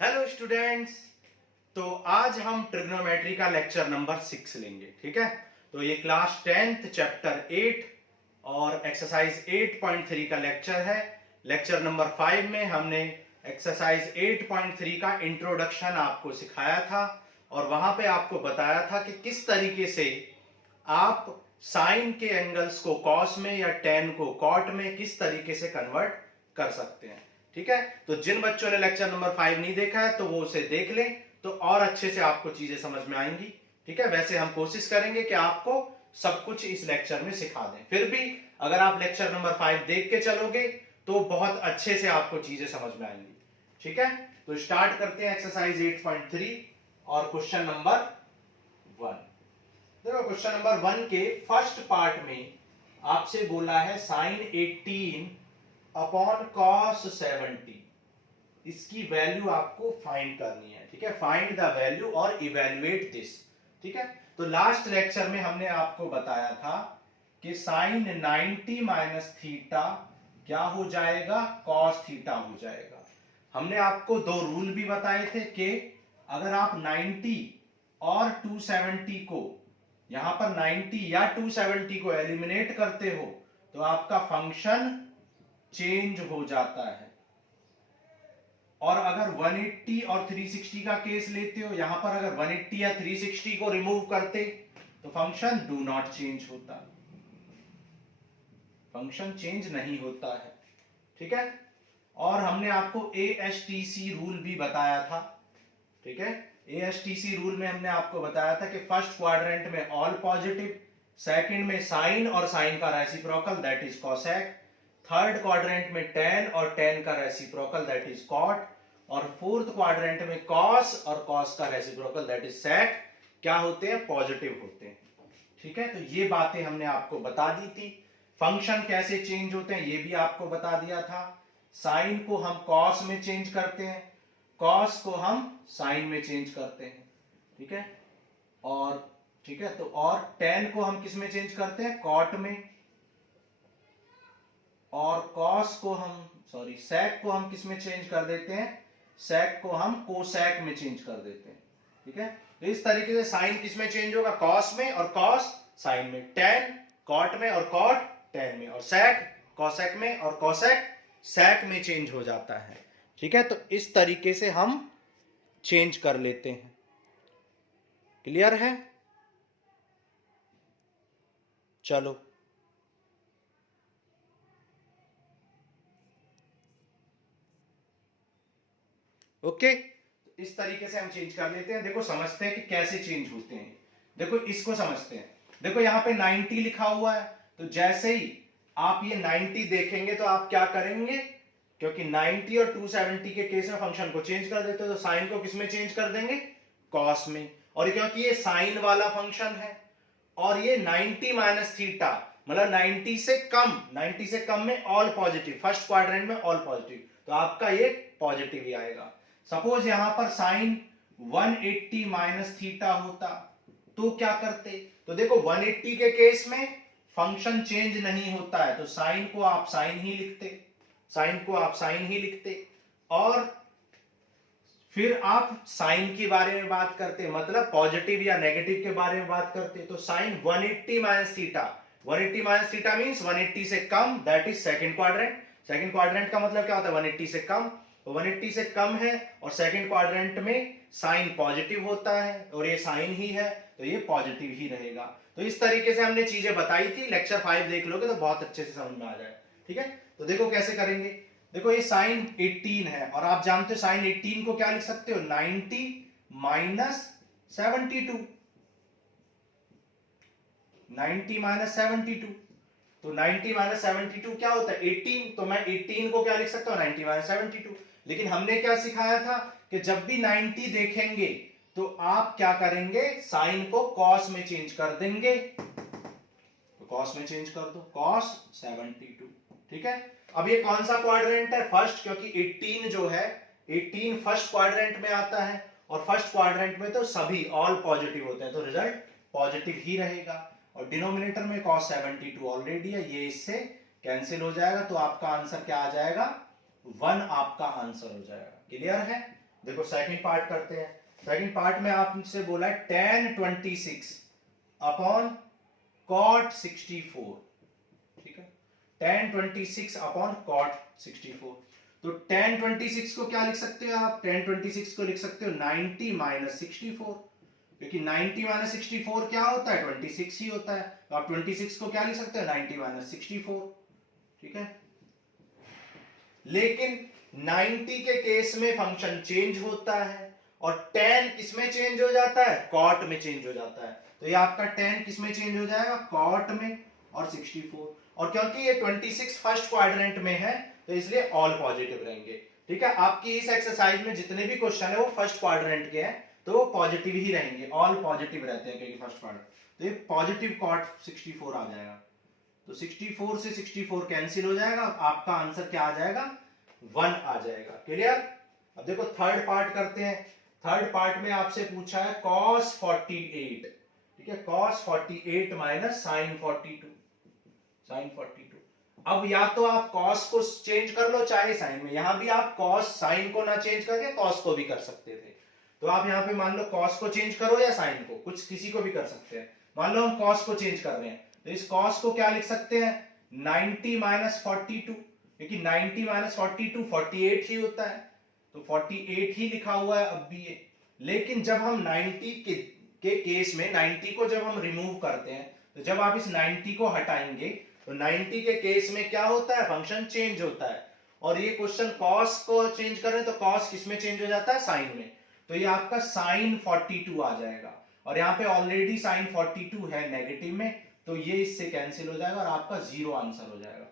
Hello students. तो आज हम ट्रिग्नोमेट्री का लेक्चर नंबर 6 लेंगे। ठीक है, तो ये क्लास 10th चैप्टर 8 और एक्सरसाइज 8.3 का लेक्चर है। लेक्चर नंबर 5 में हमने एक्सरसाइज 8.3 का इंट्रोडक्शन आपको सिखाया था और वहां पे आपको बताया था कि किस तरीके से आप साइन के एंगल्स को कॉस में या टेन को कॉट में किस तरीके से कन्वर्ट कर सकते हैं। ठीक है, तो जिन बच्चों ने लेक्चर नंबर 5 नहीं देखा है तो वो उसे देख लें, तो और अच्छे से आपको चीजें समझ में आएंगी। ठीक है, वैसे हम कोशिश करेंगे कि आपको सब कुछ इस लेक्चर में सिखा दें। फिर भी अगर आप लेक्चर नंबर 5 देख के चलोगे तो बहुत अच्छे से आपको चीजें समझ में आएंगी। ठीक है, तो स्टार्ट करते हैं एक्सरसाइज 8.3 और क्वेश्चन नंबर 1। देखो, क्वेश्चन नंबर 1 के फर्स्ट पार्ट में आपसे बोला है साइन 18 अपॉन कॉस 70, इसकी वैल्यू आपको फाइंड करनी है। ठीक है, फाइंड द वैल्यू और इवेल्युएट दिस। ठीक है, तो लास्ट लेक्चर में हमने आपको बताया था कि साइन 90 माइनस थीटा क्या हो जाएगा, कॉस थीटा हो जाएगा। हमने आपको दो रूल भी बताए थे कि अगर आप 90 और 270 को, यहां पर 90 या 270 को एलिमिनेट करते हो तो आपका फंक्शन चेंज हो जाता है। और अगर 180 और 360 का केस लेते हो, यहां पर अगर 180 या 360 को रिमूव करते तो फंक्शन डू नॉट चेंज होता, फंक्शन चेंज नहीं होता है। ठीक है, और हमने आपको ASTC रूल भी बताया था। ठीक है, ASTC रूल में हमने आपको बताया था कि फर्स्ट क्वाड्रेंट में ऑल पॉजिटिव, सेकंड में साइन और साइन का reciprocal that is cosec, third quadrant में टेन और टेन का रेसिप्रोकल दैट इज कॉट, और फोर्थ क्वाड्रेंट में कॉस और कॉस का रेसिप्रोकल दैट इज सेक क्या होते हैं, पॉजिटिव होते हैं। ठीक है, तो ये बातें हमने आपको बता दी थी। फंक्शन कैसे चेंज होते हैं ये भी आपको बता दिया था। साइन को हम कॉस में चेंज करते हैं, कॉस को हम साइन में चेंज करते हैं। ठीक है, और ठीक है, तो और टेन को हम किस में चेंज करते हैं, कॉट में, और कॉस को हम सेक को हम किस में चेंज कर देते हैं, सेक को हम कोसेक में चेंज कर देते हैं। ठीक है, तो इस तरीके से साइन किस में चेंज होगा, कॉस में, और कॉस साइन में, टेन कॉट में और कॉट टेन में, और सेक कॉसेक में और कॉसेक सेक में चेंज हो जाता है। ठीक है, तो इस तरीके से हम चेंज कर लेते हैं। क्लियर है? चलो, ओके, इस तरीके से हम चेंज कर लेते हैं। देखो, समझते हैं कि कैसे चेंज होते हैं। देखो, इसको समझते हैं। देखो, यहां पे 90 लिखा हुआ है, तो जैसे ही आप ये 90 देखेंगे तो आप क्या करेंगे, क्योंकि 90 और 270 के केस में फंक्शन को चेंज कर देते हो, तो साइन को किसमें चेंज कर देंगे, कॉस में। और क्योंकि ये साइन वाला फंक्शन है और ये 90 माइनस थीटा मतलब 90 से कम, 90 से कम में ऑल पॉजिटिव, फर्स्ट क्वाड्रेंट में ऑल पॉजिटिव, तो आपका ये पॉजिटिव ही आएगा। सपोज यहां पर साइन 180 माइनस थीटा होता तो क्या करते, तो देखो 180 के केस में फंक्शन चेंज नहीं होता है, तो साइन को आप साइन ही लिखते, साइन को आप साइन ही लिखते, और फिर आप साइन के बारे में बात करते, मतलब पॉजिटिव या नेगेटिव के बारे में बात करते, तो sine 180 minus theta, 180 minus theta means 180 से कम, that is second quadrant. Second quadrant का मतलब क्या होता है, 180 से कम, तो 180 से कम है और सेकंड क्वाड्रेंट में साइन पॉजिटिव होता है और ये साइन ही है, तो ये पॉजिटिव ही रहेगा। तो इस तरीके से हमने चीजें बताई थी, लेक्चर 5 देख लोगे तो बहुत अच्छे से समझ में आ जाए। ठीक है, तो देखो कैसे करेंगे। देखो, ये साइन 18 है और आप जानते हो साइन 18 को क्या लिख सकते हो, 90 माइनस 72, 90 माइनस 72, तो 90 माइनस 72 क्या होता है, 18, तो मैं 18 को क्या लिख सकता हूं, 90 माइनस 72। लेकिन हमने क्या सिखाया था कि जब भी 90 देखेंगे तो आप क्या करेंगे, साइन को कॉस में चेंज कर देंगे, तो कॉस में चेंज कर दो, कॉस 72। ठीक है, अब ये कौन सा क्वाड्रेंट है, फर्स्ट, क्योंकि 18 जो है 18 फर्स्ट क्वाड्रेंट में आता है और फर्स्ट क्वाड्रेंट में तो सभी ऑल पॉजिटिव होते हैं, तो रिजल्ट पॉजिटिव ही रहेगा। और डिनोमिनेटर में cos 72 ऑलरेडी है, ये इससे कैंसिल हो जाएगा, तो आपका आंसर क्या आ जाएगा, 1 आपका आंसर हो जाएगा। क्लियर है? देखो सेकंड पार्ट करते हैं। सेकंड पार्ट में आपसे बोला है tan 26 अपॉन cot 64, ठीक है, tan 26 अपॉन cot 64। तो tan 26 को क्या लिख सकते हो आप? tan 26 को लिख सकते हो 90 माइनस 64, क्योंकि 90 माइनस 64 क्या होता है? 26 ही होता है। तो आप 26 को क्या लिख सकते हो? 90 माइनस 64, ठीक है। लेकिन 90 के केस में फंक्शन चेंज होता है और tan किसमें चेंज हो जाता है? कॉट में चेंज हो जाता है। तो ये आपका tan किसमें चेंज हो जाएगा? कॉट में और 64। और क्योंकि ये 26 फर्स्ट क्वाड्रेंट में है तो इसलिए ऑल पॉजिटिव रहेंगे, ठीक है। आपकी इस एक्सरसाइज में जितने भी क्वेश्चन है वो फर्स्ट क्वाड्रेंट के हैं तो वो पॉजिटिव ही रहेंगे, ऑल पॉजिटिव रहते हैं क्योंकि फर्स्ट क्वाड्रेंट। तो ये पॉजिटिव कॉट 64 आ जाएगा। तो 64 से 64 कैंसिल हो जाएगा, आपका आंसर क्या आ जाएगा? 1 आ जाएगा। क्लियर? अब देखो थर्ड पार्ट करते हैं। थर्ड पार्ट में आपसे पूछा है cos 48, ठीक है, cos 48 माइनस sin 42, sin 42। अब या तो आप cos को चेंज कर लो चाहे sin में, यहां भी आप cos sin को ना चेंज करके cos को भी कर सकते थे। तो आप यहां पे मान लो cos को चेंज करो या sin को, कुछ किसी को भी कर सकते हैं। मान लो हम cos को चेंज कर रहे हैं तो इस cos को क्या लिख सकते हैं? 90 माइनस 42, क्योंकि 90 माइनस 42 48 ही होता है, तो 48 ही लिखा हुआ है अब भी ये। लेकिन जब हम 90 के केस में 90 को जब हम रिमूव करते हैं तो जब आप इस 90 को हटाएंगे तो 90 के केस में क्या होता है? फंक्शन चेंज होता है। और ये क्वेश्चन cos को चेंज कर रहे हैं तो cos किस में चेंज हो जाता है? sin में। तो ये आपका sin 42 आ जाएगा और यहाँ पे ऑलरेडी sin 42 है नेगेटिव में, तो ये इससे कैंसिल हो जाएगा और आपका 0 आंसर हो जाएगा,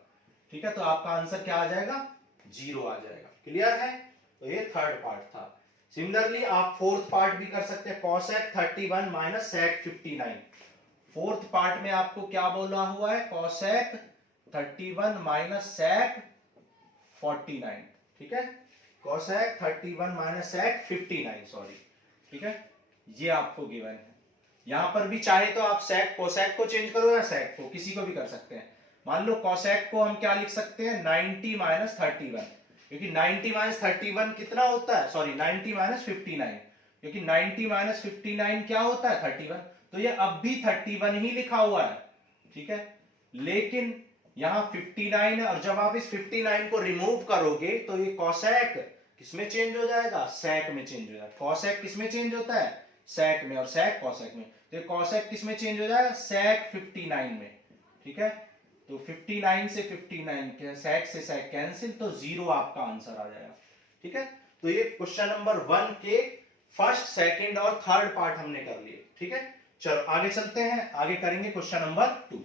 ठीक है। तो आपका आंसर क्या आ जाएगा? 0 आ जाएगा। क्लियर है? तो ये थर्ड पार्ट था। सिमिलरली आप फोर्थ पार्ट भी कर सकते हैं, cosec 31 minus sec 59। Fourth part में आपको क्या बोला हुआ है? cosec 31 माइनस sec 49, ठीक है, cosec 31 माइनस sec 59, सॉरी, ठीक है, ये आपको गिवन है। यहां पर भी चाहे तो आप sec cosec को चेंज करो या sec को, किसी को भी कर सकते हैं। मान लो cosec को हम क्या लिख सकते हैं? 90 माइनस 31, क्योंकि 90 माइनस 31 कितना होता है? सॉरी 90 माइनस 59, क्योंकि 90 माइनस 59 क्या होता है? 31। तो ये अब भी 31 ही लिखा हुआ है, ठीक है, लेकिन यहां 59 है और जब आप इस 59 को रिमूव करोगे तो ये cosec किसमें चेंज हो जाएगा? sec में चेंज हो जाएगा। cosec किसमें चेंज होता है? sec में, और sec cosec में। तो cosec किसमें चेंज हो जाएगा? sec 59 में, ठीक है। तो 59 से 59 sec से sec कैंसिल, तो 0 आपका आंसर आ जाएगा, ठीक है। तो ये क्वेश्चन नंबर 1 के फर्स्ट, सेकंड और थर्ड पार्ट हमने कर लिए, ठीक है। चलो आगे चलते हैं, आगे करेंगे क्वेश्चन नंबर 2।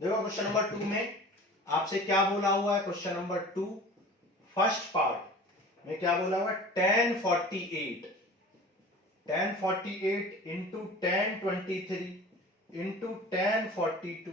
देखो क्वेश्चन नंबर 2 में आपसे क्या बोला हुआ है? क्वेश्चन नंबर 2 फर्स्ट पार्ट में क्या बोला हुआ है? tan 48 into tan 23 into tan 42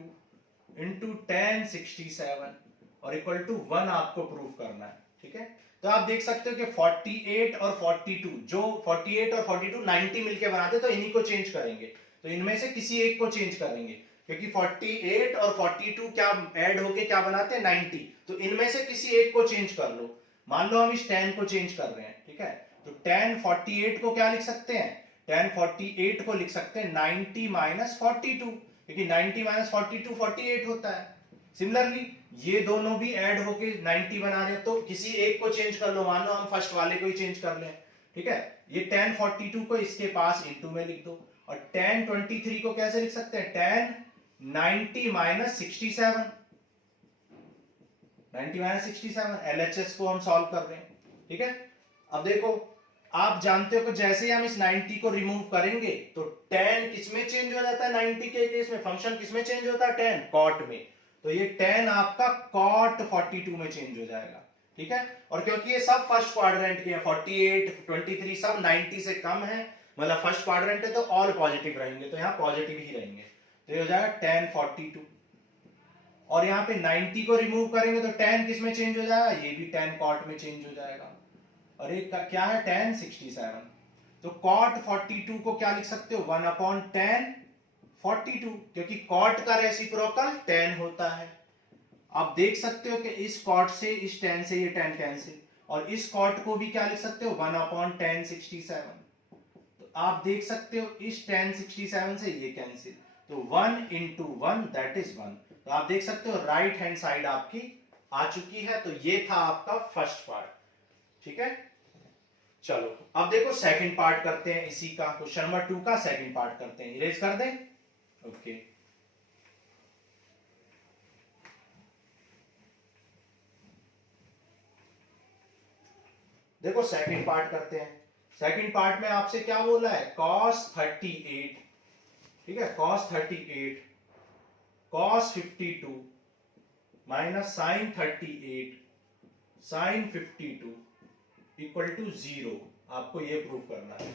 into tan 67 और इक्वल टू 1 आपको प्रूव करना है, ठीक है। तो आप देख सकते हो कि 48 और 42, जो 48 और 42 90 मिलके बनाते, तो इन्हीं को चेंज करेंगे। तो इनमें से किसी एक को चेंज करेंगे, क्योंकि 48 और 42 क्या ऐड होके क्या बनाते हैं? 90। तो इनमें से किसी एक को चेंज कर लो। मान लो हम इस tan को चेंज कर रहे हैं, ठीक है, तो tan 48 को क्या लिख सकते हैं? tan 48 को लिख सकते हैं 90 माइनस 42, क्योंकि 90 माइनस 42 48 होता है। सिमिलरली ये दोनों भी ऐड होके 90 बना रहे हैं, तो किसी एक को चेंज कर लो। मान लो हम फर्स्ट वाले को ही चेंज कर लें, ठीक है। ये tan 42 को इसके पास इंटू में लिख दो, और tan 23 को कैसे लिख सकते हैं? tan 90 माइनस 67, 90 माइनस 67, LHS को हम सॉल्व कर रहे हैं, ठीक है। अब देखो आप जानते हो कि जैसे ही हम इस 90 को रिमूव करेंगे तो tan किसमें चेंज हो जाता है? 90 के केस में फंक्शन किसमें चेंज होता है? tan cot में। तो ये tan आपका cot 42 में चेंज हो जाएगा, ठीक है। और क्योंकि ये सब फर्स्ट क्वाड्रेंट के हैं, 48 23 सब 90 से कम है, मतलब फर्स्ट क्वाड्रेंट है, तो ऑल पॉजिटिव रहेंगे, तो यहाँ पॉजिटिव ही रहेंगे। तो ये हो जाएगा tan 42, और यहाँ पे 90 को रिमूव करेंगे तो tan किस में चेंज हो जाएगा? ये भी tan cot में चेंज हो जाएगा। और एक क्या है? tan 67। तो cot 42 को क्या लिख सकते हो 1 अपॉन tan 42, क्योंकि cot का रेसिप्रोकल tan होता है। आप देख सकते हो कि इस cot से इस tan से ये tan कैंसिल, और इस cot को भी क्या लिख सकते हो 1 अपॉन tan 67। तो आप देख सकते हो इस tan 67 से ये कैंसिल, तो 1 इंटू 1 दैट इज 1। तो आप देख सकते हो राइट हैंड साइड आपकी आ चुकी है। तो ये था आपका फर्स्ट पार्ट, ठीक है। चलो अब देखो सेकंड पार्ट करते हैं इसी का, क्वेश्चन नंबर 2 का सेकंड पार्ट करते हैं। इरेज कर दें, ओके। देखो सेकंड पार्ट करते हैं। सेकंड पार्ट में आपसे क्या बोला है cos 38, ठीक है, cos 38 cos 52 minus sine 38 sine 52 equal to 0। आपको ये प्रूव करना है।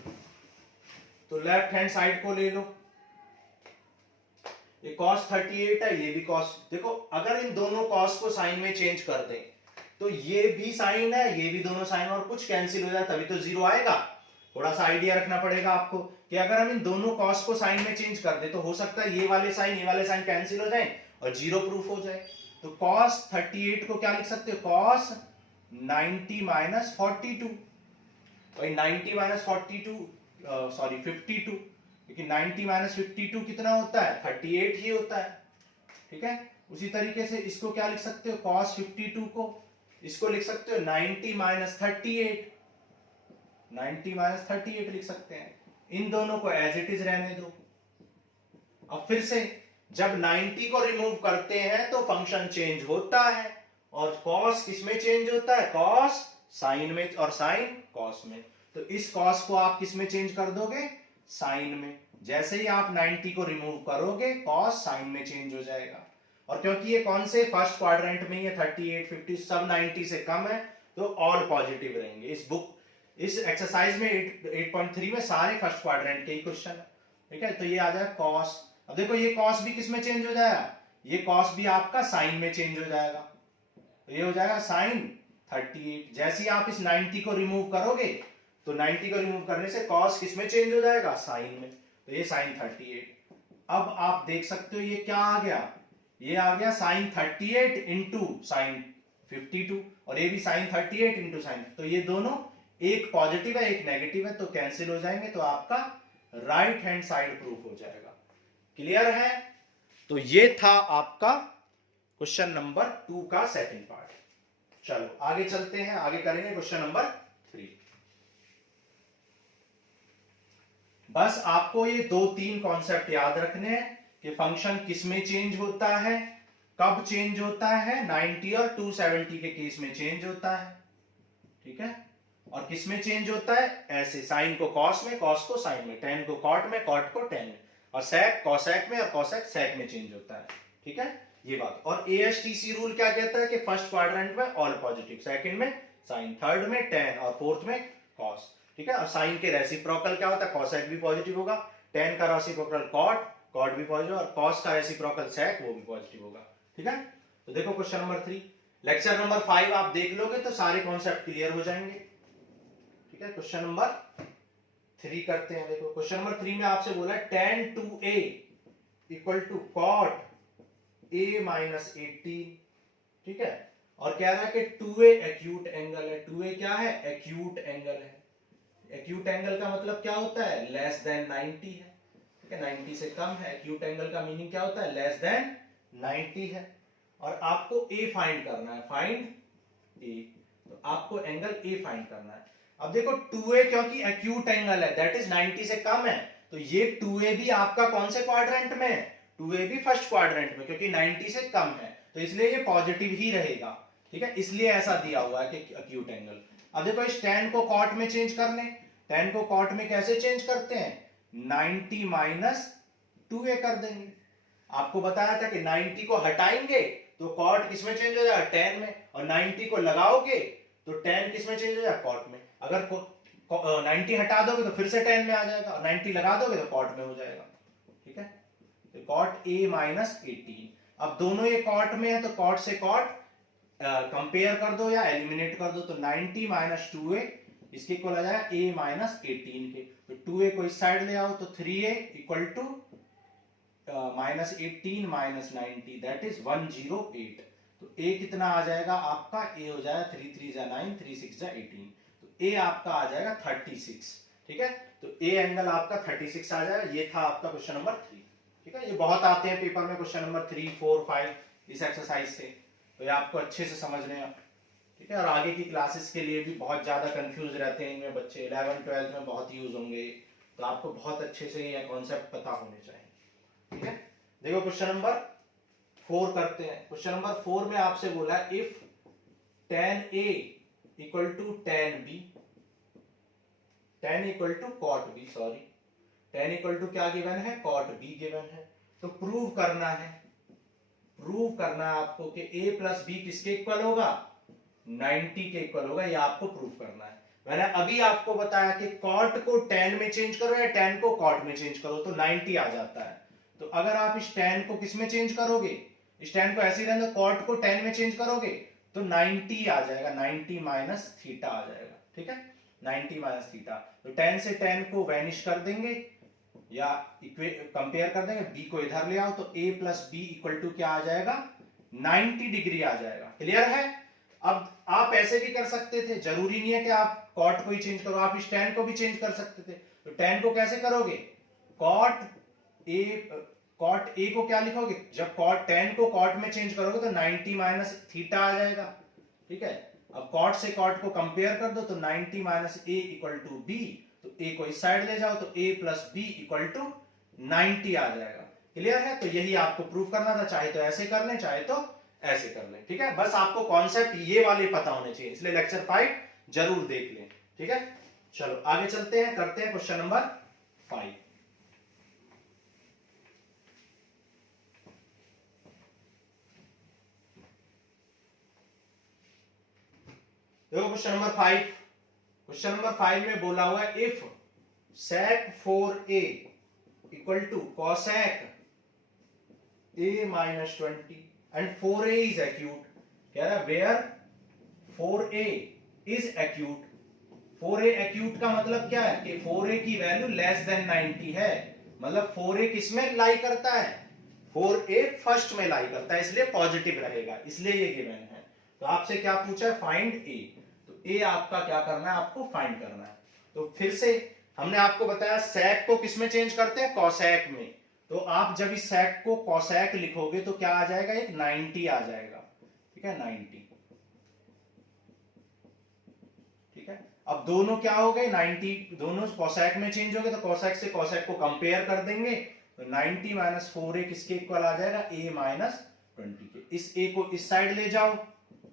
तो लेफ्ट हैंड साइड को ले लो, ये cos 38 है, ये भी cos। देखो अगर इन दोनों cos को साइन में चेंज कर दें तो ये भी साइन है, ये भी दोनों साइन, और कुछ कैंसिल हो जाए तभी तो 0 आएगा। थोड़ा सा आइडिया रखना पड़ेगा आपको कि अगर हम इन दोनों cos को साइन में चेंज कर दे तो हो सकता है ये वाले साइन कैंसिल हो जाए और 0 प्रूफ हो जाए। तो cos 38 को क्या लिख सकते हो cos 90 माइनस 42। भाई 90 माइनस 42 सॉरी 52, क्योंकि 90 माइनस 52 कितना होता है 38 ही होता है, ठीक है। उसी तरीके से इसको क्या लिख सकते हो cos 52 को, इसको लिख सकते हो 90 माइनस 38, 90 माइनस 38 लिख सकते हैं। इन दोनों को एज इट इज रहने दो। अब फिर से जब 90 को रिमूव करते हैं तो फंक्शन चेंज होता है, और cos किसमें चेंज होता है cos साइन में, और साइन cos में। तो इस cos को आप किसमें चेंज कर दोगे साइन में। जैसे ही आप 90 को रिमूव करोगे cos साइन में चेंज हो जाएगा। और क्योंकि ये कौन से फर्स्ट क्वाड्रेंट में, ये 38 50 सब 90 से कम है, तो ऑल पॉजिटिव रहेंगे। इस एक्सरसाइज में 8.3 में सारे फर्स्ट क्वाड्रेंट के ही क्वेश्चन है, ठीक है। तो ये आ जाएगा cos। अब देखो ये cos भी किसमें चेंज हो जाएगा, ये cos भी आपका साइन में चेंज हो जाएगा, तो ये हो जाएगा साइन 38। जैसे ही आप इस 90 को रिमूव करोगे तो 90 को रिमूव करने से cos किसमें चेंज हो जाएगा साइन में, तो ये साइन 38। अब आप देख सकते हो ये क्या आ गया, ये आ गया साइन 38 इंटू साइन 52, और ये भी साइन 38 इंटू साइन। तो ये दोनों एक पॉजिटिव है एक नेगेटिव है, तो कैंसिल हो जाएंगे, तो आपका राइट हैंड साइड प्रूफ हो जाएगा। क्लियर है। तो ये था आपका क्वेश्चन नंबर 2 का सेकंड पार्ट। चलो आगे चलते हैं, आगे करेंगे क्वेश्चन नंबर 3। बस आपको ये 2-3 कॉन्सेप्ट याद रखने हैं कि फंक्शन किसमें चेंज होता है, कब चेंज होता है, 90 और 270 के केस में चेंज होता है, ठीक है। और किसमें चेंज होता है, ऐसे साइन को cos में, cos को साइन में, tan को cot में, cot को tan में, और sec cosec में, और cosec sec में चेंज होता है, ठीक है। ये बात। और ASTC रूल क्या कहता है कि फर्स्ट क्वाड्रेंट में ऑल पॉजिटिव, सेकंड में साइन, थर्ड में tan, और फोर्थ में cos, ठीक है। और साइन के रेसिप्रोकल क्या होता है, cosec भी पॉजिटिव होगा, tan का रेसिप्रोकल cot भी पॉजिटिव, और cos का रेसिप्रोकल sec वो भी पॉजिटिव होगा, ठीक है। तो देखो क्वेश्चन नंबर 3, लेक्चर नंबर 5 आप देख लोगे तो सारे कॉन्सेप्ट क्लियर हो जाएंगे, ठीक है। क्वेश्चन नंबर 3 करते हैं। देखो क्वेश्चन नंबर 3 में आपसे बोला है tan 2a equal to cot a minus 18, ठीक है। और कह रहा है कि 2a एक्यूट एंगल है। 2a क्या है, एक्यूट एंगल है। एक्यूट एंगल का मतलब क्या होता है, लेस देन 90 है, ठीक है, 90 से कम है। एक्यूट एंगल का मीनिंग क्या होता है, लेस देन 90 है। और आपको a फाइंड करना है, फाइंड a, तो आपको एंगल a फाइंड करना है। अब देखो 2a क्योंकि एक्यूट एंगल है, दैट इज 90 से कम है, तो ये 2a भी आपका कौन से क्वाड्रेंट में है, 2a भी फर्स्ट क्वाड्रेंट में, क्योंकि 90 से कम है, तो इसलिए ये पॉजिटिव ही रहेगा, ठीक है। इसलिए ऐसा दिया हुआ है कि एक्यूट एंगल। अब देखो इस tan को cot में चेंज कर लें, tan को cot में कैसे चेंज करते हैं, 90 माइनस 2a कर देंगे। आपको बताया था कि 90 को हटाएंगे तो cot किसमें चेंज हो जाएगा, tan में, और 90 को लगाओगे तो tan किसमें चेंज हो जाएगा, cot में। अगर 90 हटा दोगे तो फिर से tan में आ जाएगा, और 90 लगा दोगे तो cot में हो जाएगा, ठीक है। तो cot a माइनस 18। अब दोनों ये cot में है तो cot से cot कंपेयर कर दो या एलिमिनेट कर दो, तो 90 माइनस 2a इसके इक्वल आ जाएगा a माइनस 18 के। तो 2a को इस साइड ले आओ तो 3a equal to -18 -90 that is 108। तो a कितना आ जाएगा आपका, a हो जाएगा 3 3 जा 9 3 6 जा 18, तो a आपका आ जाएगा 36। ठीक है, तो a एंगल आपका 36 आ जाएगा। ये था आपका क्वेश्चन नंबर 3। ठीक है, ये बहुत आते हैं पेपर में क्वेश्चन नंबर 3 4 5 इस एक्सरसाइज से, तो ये आपको अच्छे से समझने हैं। ठीक है, और आगे की क्लासेस के लिए भी बहुत ज्यादा कंफ्यूज रहते हैं इनमें बच्चे, 11 12 में बहुत यूज होंगे, तो आपको बहुत अच्छे से ये कॉन्सेप्ट पता होने चाहिए। ठीक है, देखो क्वेश्चन नंबर 4 करते हैं। क्वेश्चन नंबर 4 में आपसे बोला if tan A equal to tan B, tan equal to cot B, sorry tan equal to क्या गिवन है, cot B गिवन है। तो प्रूव करना है आपको कि A प्लस B किसके इक्वल होगा, 90 के इक्वल होगा। ये आपको प्रूव करना है। मैंने अभी आपको बताया कि cot को tan में चेंज करो या tan को cot में चेंज करो तो 90 आ जाता है। तो अगर आप इस tan को किस में चेंज करोगे, इस tan को ऐसे ही रहने दो, cot को tan में चेंज करोगे तो 90 आ जाएगा, 90 माइनस थीटा आ जाएगा। ठीक है, 90 माइनस थीटा। तो tan से tan को वैनिश कर देंगे या कंपेयर कर देंगे, b को इधर ले आओ तो a plus B equal to क्या आ जाएगा, 90 डिग्री आ जाएगा। क्लियर है। अब आप ऐसे भी कर सकते थे, जरूरी नहीं है कि आप cot को ही चेंज करो, आप इस tan को भी चेंज कर सकते थे। तो tan को कैसे करोगे, cot a को क्या लिखोगे, जब tan को cot में चेंज करोगे तो 90 माइनस थीटा आ जाएगा। ठीक है, अब cot से cot को कंपेयर कर दो तो 90 minus a equal to b, तो a को इस साइड ले जाओ तो a plus b equal to 90 आ जाएगा। क्लियर है, तो यही आपको प्रूव करना था, चाहे तो ऐसे कर लें चाहे तो ऐसे कर लें। ठीक है, बस आपको कॉन्सेप्ट ये वाले पता होने चाहिए, इसलिए लेक्चर 5 जरूर देख लें। ठीक है, चलो आगे चलते हैं, करते हैं क्वेश्चन नंबर 5। देखो क्वेश्चन नंबर 5, क्वेश्चन नंबर 5 में बोला हुआ है if sec 4a equal to cosec a minus 20 and 4a is acute, कह रहा है where 4a is acute। 4a acute का मतलब क्या है कि 4a की वैल्यू लेस देन 90 है, मतलब 4a किस में लाई करता है, 4a फर्स्ट में लाई करता है, इसलिए पॉजिटिव रहेगा, इसलिए ये गिवन है। तो आपसे क्या पूछा है, फाइंड a, तो a आपका क्या करना है, आपको फाइंड करना है। तो फिर से हमने आपको बताया sec को किस में चेंज करते हैं, cosec में। तो आप जब इस sec को cosec लिखोगे तो क्या आ जाएगा, एक 90 आ जाएगा। ठीक है, 90। ठीक है, अब दोनों क्या हो गए, 90 दोनों cosec में चेंज हो गए, तो cosec से cosec को कंपेयर कर देंगे तो 90 माइनस 4a किसके इक्वल आ जाएगा, a माइनस 20 के। इस a को इस साइड ले जाओ।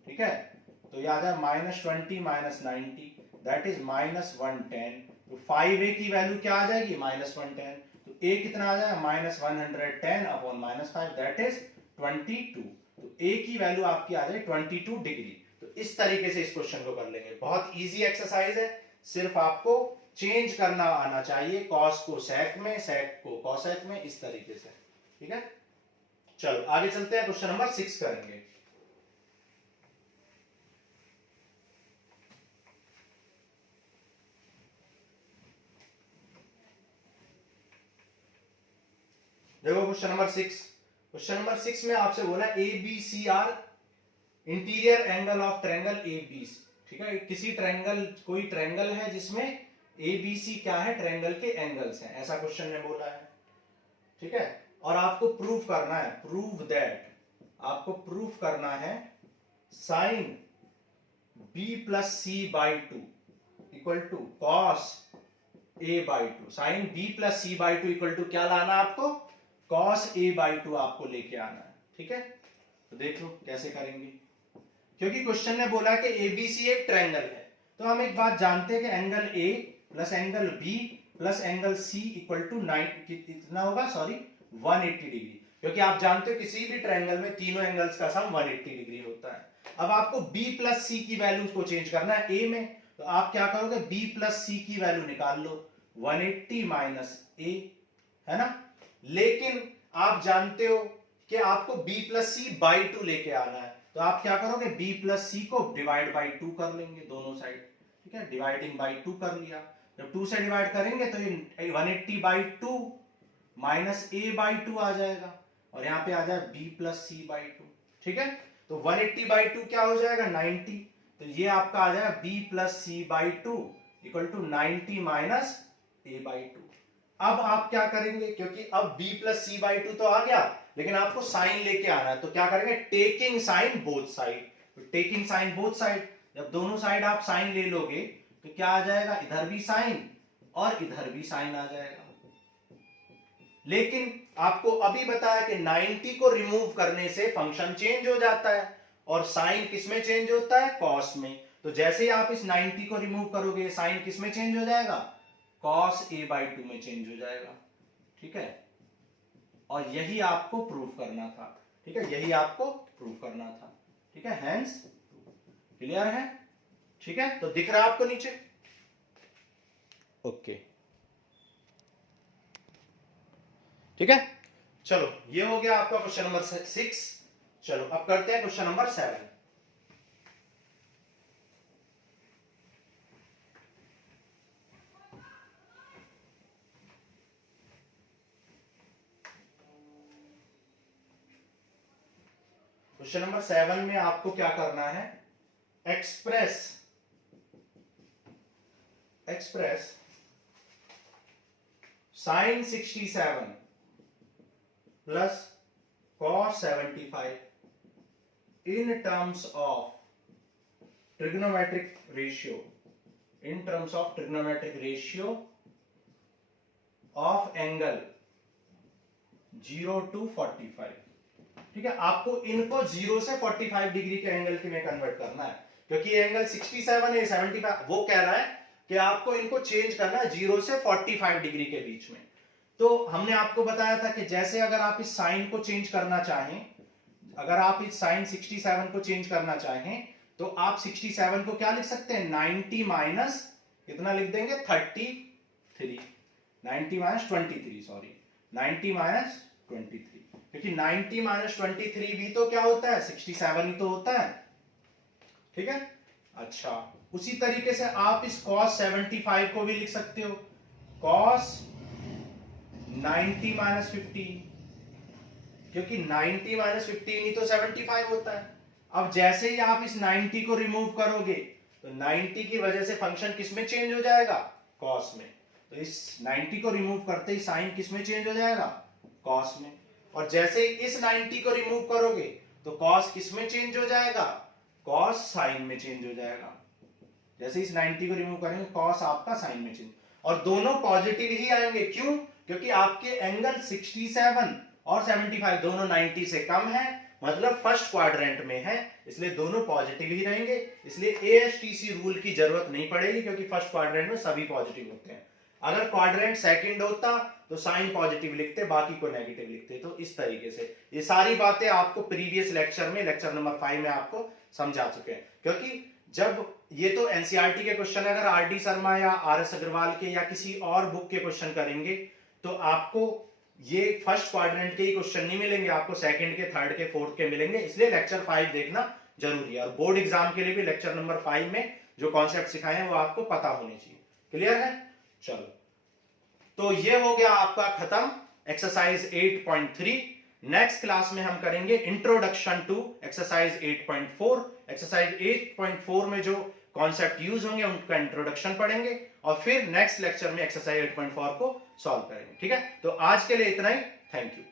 ठीक है, तो ये आ जाएगा minus 20 minus 90 that is minus 110। तो 5a की वैल्यू क्या आ जाएगी, माइनस 110। तो a कितना आ जाएगा, minus 110 upon minus 5 that is 22। तो a की वैल्यू आपकी आ जाएगी 22 डिग्री। तो इस तरीके से इस क्वेश्चन को कर लेंगे, बहुत इजी एक्सरसाइज है, सिर्फ आपको चेंज करना आना चाहिए, कॉस को सेक में, सेक को कॉसेक में, इस तरीके से। ठीक है, चलो आगे चलते हैं, क्वेश्चन नंबर 6 करेंगे। देखो क्वेश्चन नंबर 6, क्वेश्चन नंबर 6 में आपसे बोला A B C are interior angle of triangle A B. ठीक है, किसी ट्रायंगल, कोई ट्रायंगल है जिसमें ए बी सी क्या है, ट्रायंगल के एंगल्स हैं, ऐसा क्वेश्चन ने बोला है। ठीक है, और आपको प्रूफ करना है, प्रूव दैट, आपको प्रूफ करना है sine B plus C by two equal to cos A by two. Sine B plus C by two equal to क्या लाना है आपको, कॉस ए बाई टू आपको लेके आना है। ठीक है, तो देख लो कैसे करेंगे, क्योंकि क्वेश्चन ने बोला कि एबीसी एक ट्रायंगल है, तो हम एक बात जानते हैं कि angle A plus angle B plus angle C equal to 9 कितना होगा, सॉरी 180 डिग्री, क्योंकि आप जानते हो किसी भी ट्रायंगल में तीनों एंगल्स का सम 180 डिग्री होता है। अब आपको b प्लस सी की वैल्यू को चेंज करना है a में, तो आप क्या करोगे, b प्लस सी की वैल्यू निकाल लो, 180 माइनस a, है ना। लेकिन आप जानते हो कि आपको b plus C by two लेके आना है, तो आप क्या करोगे, b प्लस सी को डिवाइड बाई टू कर लेंगे दोनों साइड। ठीक है, डिवाइडिंग बाई टू कर लिया, जब 2 से डिवाइड करेंगे तो ये 180/2 माइनस a/2 आ जाएगा, और यहाँ पे आ जाए b प्लस c/2। ठीक है, तो 180/2 क्या हो जाएगा 90, तो ये आपका आ जाएगा b प्लस c/2 equal to 90 minus a/2। अब आप क्या करेंगे, क्योंकि अब b प्लस c/2 तो आ गया, लेकिन आपको साइन लेके आना है, तो क्या करेंगे, taking sine both side. Taking sine both side, जब दोनों साइड आप साइन ले लोगे तो क्या आ जाएगा, इधर भी साइन और इधर भी साइन आ जाएगा। लेकिन आपको अभी बताया कि 90 को रिमूव करने से फंक्शन चेंज हो जाता है, और साइन किस में चेंज होता है, कॉस में। तो जैसे ही आप इस 90 को रिमूव करोगे, साइन किस में चेंज हो जाएगा, कॉस a/2 में चेंज हो जाएगा। ठीक है, और यही आपको प्रूव करना था। ठीक है, यही आपको प्रूव करना था। ठीक है, हेंस क्लियर है। ठीक है, तो दिख रहा है आपको नीचे, ओके। ठीक है, चलो ये हो गया आपका क्वेश्चन नंबर 6। चलो अब करते हैं क्वेश्चन नंबर 7। क्वेश्चन नंबर 7 में आपको क्या करना है, express sine 67 plus cos 75 in terms of trigonometric ratio of angle 0 to 45। ठीक है, आपको इनको 0 से 45 डिग्री के एंगल के में कन्वर्ट करना है, क्योंकि ये एंगल 67 है, 75, वो कह रहा है कि आपको इनको चेंज करना है 0 से 45 डिग्री के बीच में। तो हमने आपको बताया था कि जैसे अगर आप इस साइन को चेंज करना चाहें, अगर आप इस साइन 67 को चेंज करना चाहें, तो आप 67 को क्या लिख सकते हैं, 90 माइनस कितना लिख देंगे, 33, 90 माइनस 23, सॉरी 90 माइनस 23, क्योंकि 90 माइनस 23 भी तो क्या होता है, 67 ही तो होता है। ठीक है, अच्छा उसी तरीके से आप इस cos 75 को भी लिख सकते हो, cos 90 माइनस 15, क्योंकि 90 माइनस 15 ही तो 75 होता है। अब जैसे ही आप इस 90 को रिमूव करोगे तो 90 की वजह से फंक्शन किस में चेंज हो जाएगा, कॉस में। तो इस 90 को रिमूव करते ही साइन किस में चेंज हो जाएगा, कॉस में। और जैसे ही इस 90 को रिमूव करोगे तो कॉस किस में चेंज हो जाएगा, कॉस साइन में चेंज हो जाएगा। जैसे इस 90 को रिमूव करेंगे कॉस आपका साइन में चेंज, और दोनों पॉजिटिव ही आएंगे। क्यों, क्योंकि आपके एंगल 67 और 75 दोनों 90 से कम है, मतलब फर्स्ट क्वाड्रेंट में है, इसलिए दोनों पॉजिटिव ही रहेंगे। इसलिए एएसटीसी रूल की जरूरत नहीं पड़ेगी, क्योंकि फर्स्ट क्वाड्रेंट में सभी पॉजिटिव होते हैं। अगर क्वाड्रेंट सेकंड होता तो साइन पॉजिटिव लिखते, बाकी को नेगेटिव लिखते। तो इस तरीके से ये सारी बातें आपको प्रीवियस लेक्चर में, लेक्चर नंबर 5 में आपको समझा चुके हैं। क्योंकि जब ये तो एनसीईआरटी के क्वेश्चन, अगर आरडी शर्मा या आरएस अग्रवाल के या किसी और बुक के क्वेश्चन करेंगे तो आपको ये फर्स्ट क्वाड्रेंट के ही क्वेश्चन नहीं मिलेंगे, आपको सेकंड के, थर्ड के, फोर्थ के मिलेंगे। इसलिए लेक्चर 5 देखना जरूरी है, और बोर्ड एग्जाम के लिए भी लेक्चर नंबर 5 में जो कॉन्सेप्ट सिखाए हैं वो आपको पता होने चाहिए। क्लियर है, चलो तो ये हो गया आपका खत्म एक्सरसाइज 8.3। नेक्स्ट क्लास में हम करेंगे इंट्रोडक्शन टू एक्सरसाइज 8.4। एक्सरसाइज 8.4 में जो कॉन्सेप्ट यूज होंगे उनका इंट्रोडक्शन पढ़ेंगे, और फिर नेक्स्ट लेक्चर में एक्सरसाइज 8.4 को सॉल्व करेंगे। ठीक है, तो आज के लिए इतना ही, थैंक यू।